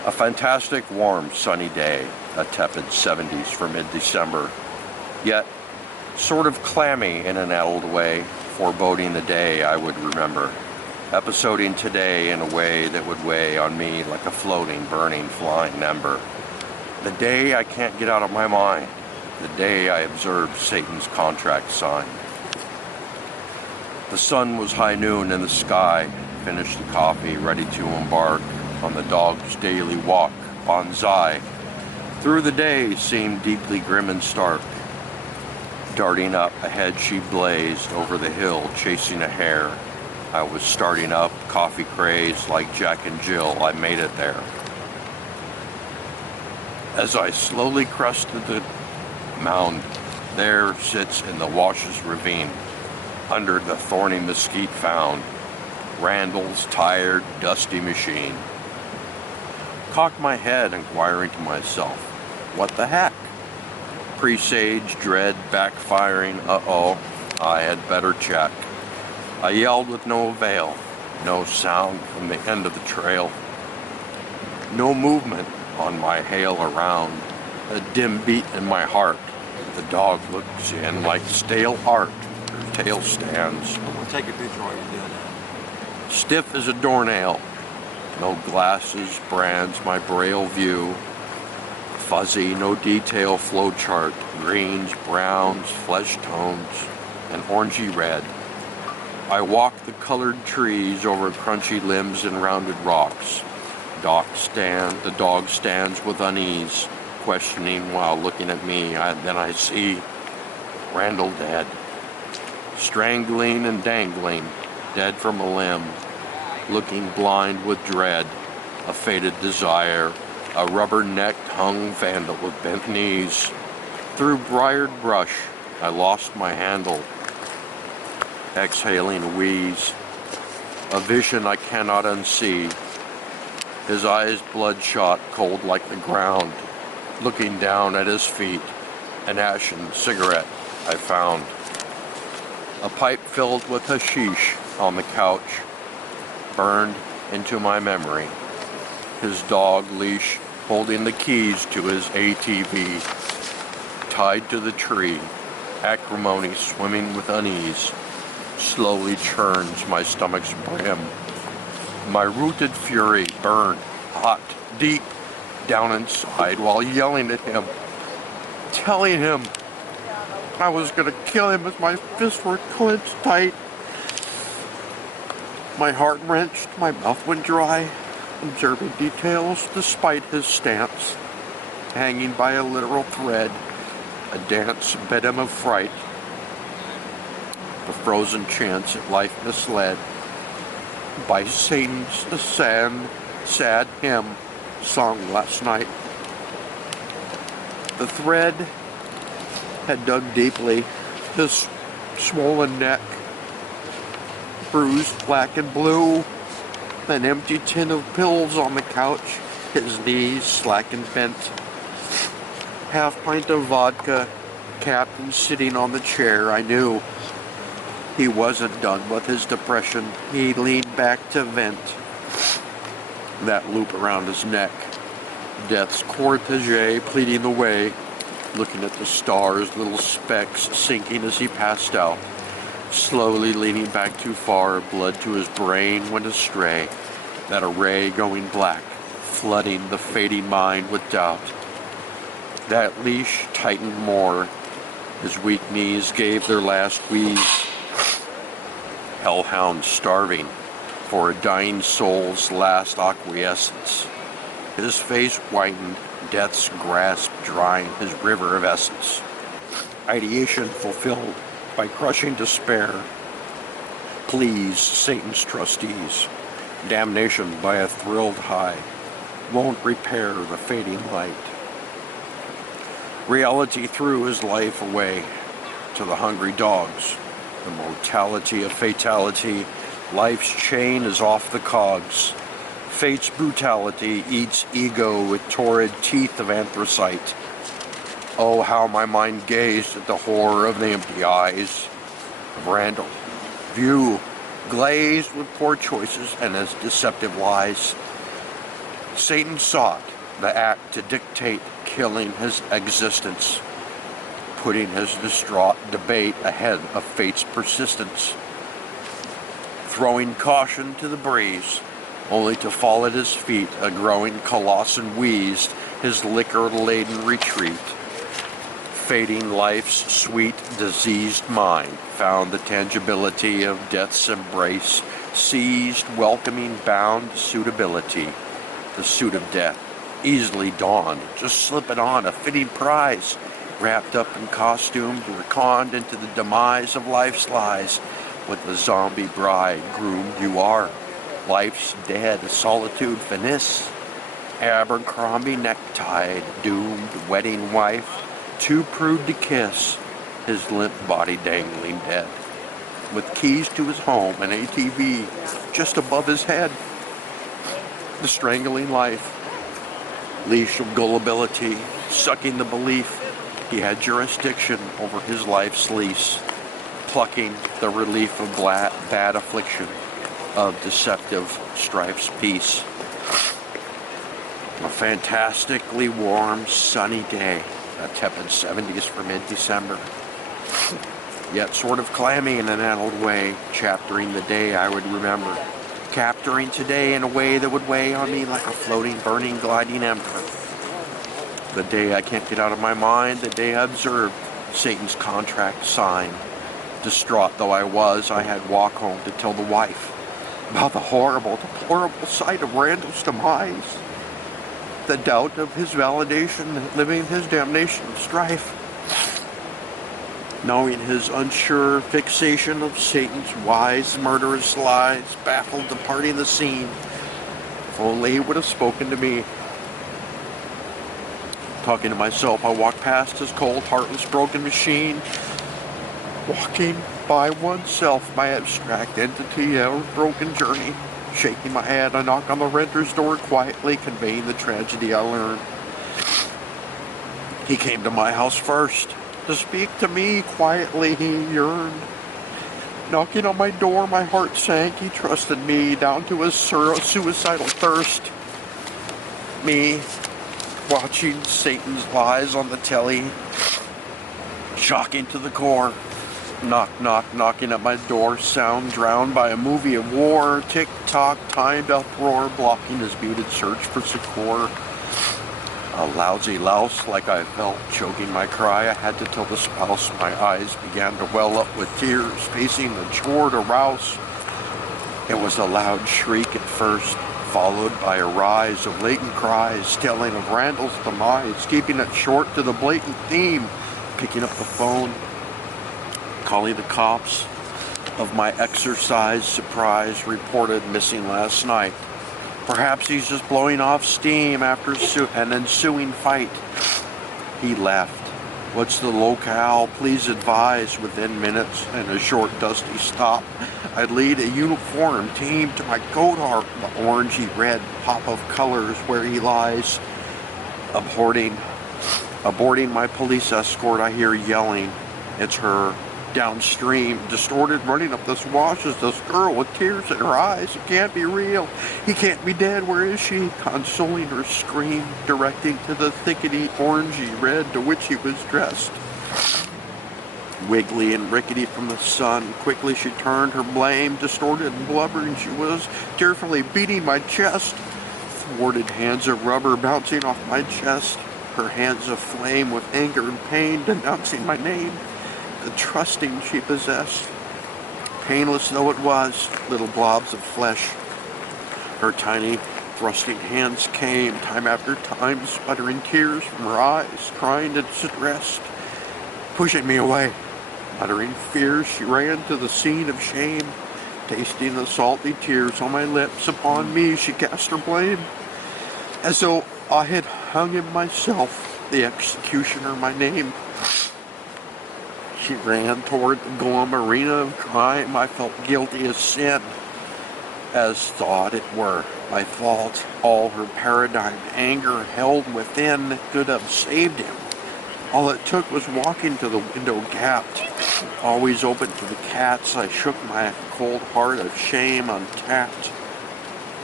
A fantastic, warm, sunny day, a tepid 70s for mid-December, yet sort of clammy in an addled way, foreboding the day I would remember, episoding today in a way that would weigh on me like a floating, burning, flying ember. The day I can't get out of my mind, the day I observed Satan's contract signed. The sun was high noon in the sky, finished the coffee, ready to embark on the dog's daily walk, banzai. Through the day seemed deeply grim and stark. Darting up ahead she blazed over the hill, chasing a hare. I was starting up, coffee crazed like Jack and Jill, I made it there. As I slowly crested the mound, there sits in the wash's ravine, under the thorny mesquite found, Randalls' tired, dusty machine. Cocked my head, inquiring to myself, what the heck? Presage, dread, backfiring, uh-oh, I had better check. I yelled with no avail, no sound from the end of the trail. No movement on my hail around, a dim beat in my heart. The dog looks in like stale art, her tail stands. We'll take a picture while you're doing that. Stiff as a doornail. No glasses brands my braille view. Fuzzy, no detail flow chart. Greens, browns, flesh tones, and orangey red. I walk the colored trees over crunchy limbs and rounded rocks. The dog stands with unease, questioning while looking at me. Then I see Randall dead, strangling and dangling, dead from a limb. Looking blind with dread, a faded desire, a rubber-necked hung vandal with bent knees. Through briared brush, I lost my handle, exhaling a wheeze, a vision I cannot unsee. His eyes bloodshot, cold like the ground, looking down at his feet, an ashen cigarette I found. A pipe filled with hashish on the couch, burned into my memory. His dog leash holding the keys to his ATV, tied to the tree, acrimony swimming with unease, slowly churns my stomach's brim. My rooted fury burned, hot, deep, down inside while yelling at him, telling him I was gonna kill him as my fists were clenched tight. My heart wrenched, my mouth went dry, observing details despite his stance, hanging by a literal thread, a dance bed him of fright, the frozen chance at life misled by Satan's sad hymn sung last night. The thread had dug deeply, his swollen neck, bruised black and blue, an empty tin of pills on the couch, his knees slack and bent, half pint of vodka capped and sitting on the chair. I knew he wasn't done with his depression. He leaned back to vent. That loop around his neck, death's cortege pleading the way, looking at the stars, little specks sinking as he passed out. Slowly leaning back too far, blood to his brain went astray. That array going black, flooding the fading mind with doubt. That leash tightened more. His weak knees gave their last wheeze. Hellhound starving for a dying soul's last acquiescence. His face whitened, death's grasp drying his river of essence. Ideation fulfilled by crushing despair. Please, Satan's trustees. Damnation by a thrilled high won't repair the fading light. Reality threw his life away to the hungry dogs. The mortality of fatality, life's chain is off the cogs. Fate's brutality eats ego with torrid teeth of anthracite. Oh, how my mind gazed at the horror of the empty eyes of Randall. View glazed with poor choices and his deceptive lies. Satan sought the act to dictate killing his existence, putting his distraught debate ahead of fate's persistence, throwing caution to the breeze, only to fall at his feet, a growing coloss wheezed his liquor-laden retreat. Fading life's sweet, diseased mind found the tangibility of death's embrace, seized, welcoming, bound suitability. The suit of death, easily donned, just slip it on, a fitting prize, wrapped up in costume, reconned into the demise of life's lies. With the zombie bride groomed you are, life's dead, solitude finis, Abercrombie necktied, doomed wedding wife, too prude to kiss, his limp body dangling dead, with keys to his home and ATV just above his head. The strangling life, leash of gullibility, sucking the belief he had jurisdiction over his life's lease, plucking the relief of bad affliction, of deceptive strife's peace. A fantastically warm, sunny day, a tepid 70s for mid-December, yet sort of clammy in an addled way, chaptering the day I would remember, capturing today in a way that would weigh on me like a floating, burning, gliding ember. The day I can't get out of my mind, the day I observed Satan's contract signed. Distraught though I was, I had walk home to tell the wife about the horrible, deplorable sight of Randall's demise, the doubt of his validation, living his damnation of strife, knowing his unsure fixation of Satan's wise, murderous lies, baffled departing the scene. If only he would have spoken to me. Talking to myself, I walked past his cold, heartless, broken machine, walking by oneself, my abstract entity, a broken journey. Shaking my head, I knock on the renter's door quietly, conveying the tragedy I learned. He came to my house first, to speak to me quietly, he yearned. Knocking on my door, my heart sank, he trusted me down to his suicidal thirst. Me, watching Satan's lies on the telly, shocking to the core. Knock, knock, knocking at my door, sound drowned by a movie of war, tick-tock, timed uproar, blocking his muted search for succor. A lousy louse like I felt, choking my cry, I had to tell the spouse. My eyes began to well up with tears, facing the chore to rouse. It was a loud shriek at first, followed by a rise of latent cries, telling of Randall's demise, keeping it short to the blatant theme, picking up the phone, calling the cops. Of my exercise, surprise, reported missing last night. Perhaps he's just blowing off steam after an ensuing fight. He left. What's the locale? Please advise. Within minutes and a short dusty stop, I'd lead a uniformed team to my coat arc, the orangey red pop of colors where he lies. Aborting my police escort, I hear yelling. It's her. Downstream, distorted, running up the swashes, this girl with tears in her eyes. It can't be real. He can't be dead. Where is she? Consoling her scream, directing to the thickety orangey red to which he was dressed. Wiggly and rickety from the sun, quickly she turned her blame, distorted and blubbering. She was tearfully beating my chest, thwarted hands of rubber bouncing off my chest, her hands aflame with anger and pain, denouncing my name. The trusting she possessed, painless though it was, little blobs of flesh. Her tiny, thrusting hands came, time after time, sputtering tears from her eyes, crying to distress, pushing me away. Muttering fears, she ran to the scene of shame, tasting the salty tears on my lips. Upon me she cast her blame, as though I had hung him myself, the executioner, my name. She ran toward the glum arena of crime. I felt guilty as sin, as thought it were my fault. All her paradigm anger held within could have saved him. All it took was walking to the window gapped, always open to the cats. I shook my cold heart of shame untapped.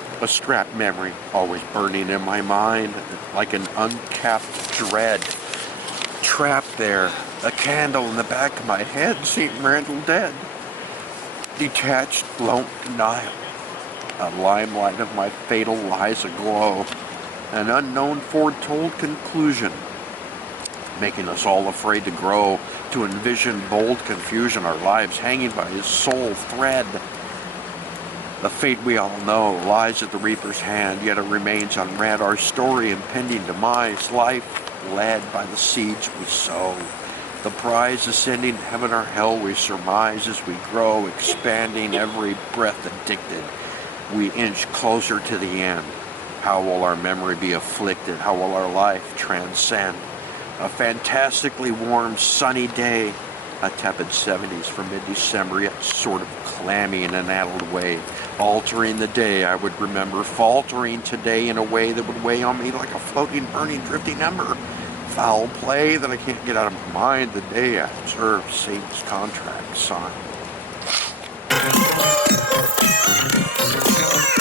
A strapped memory always burning in my mind like an uncapped dread. Trapped there, a candle in the back of my head seemed Randall dead. Detached, lone denial. A limelight of my fatal lies aglow. An unknown foretold conclusion, making us all afraid to grow, to envision bold confusion, our lives hanging by his sole thread. The fate we all know lies at the reaper's hand, yet it remains unread. Our story impending demise, life led by the seeds we sow. The prize ascending heaven or hell we surmise as we grow, expanding every breath addicted. We inch closer to the end. How will our memory be afflicted? How will our life transcend? A fantastically warm, sunny day. A tepid 70s for mid-December, yet sort of clammy in an addled way. Altering the day I would remember, faltering today in a way that would weigh on me like a floating, burning, drifting ember. Foul play that I can't get out of my mind the day I observed Satan's contract signed.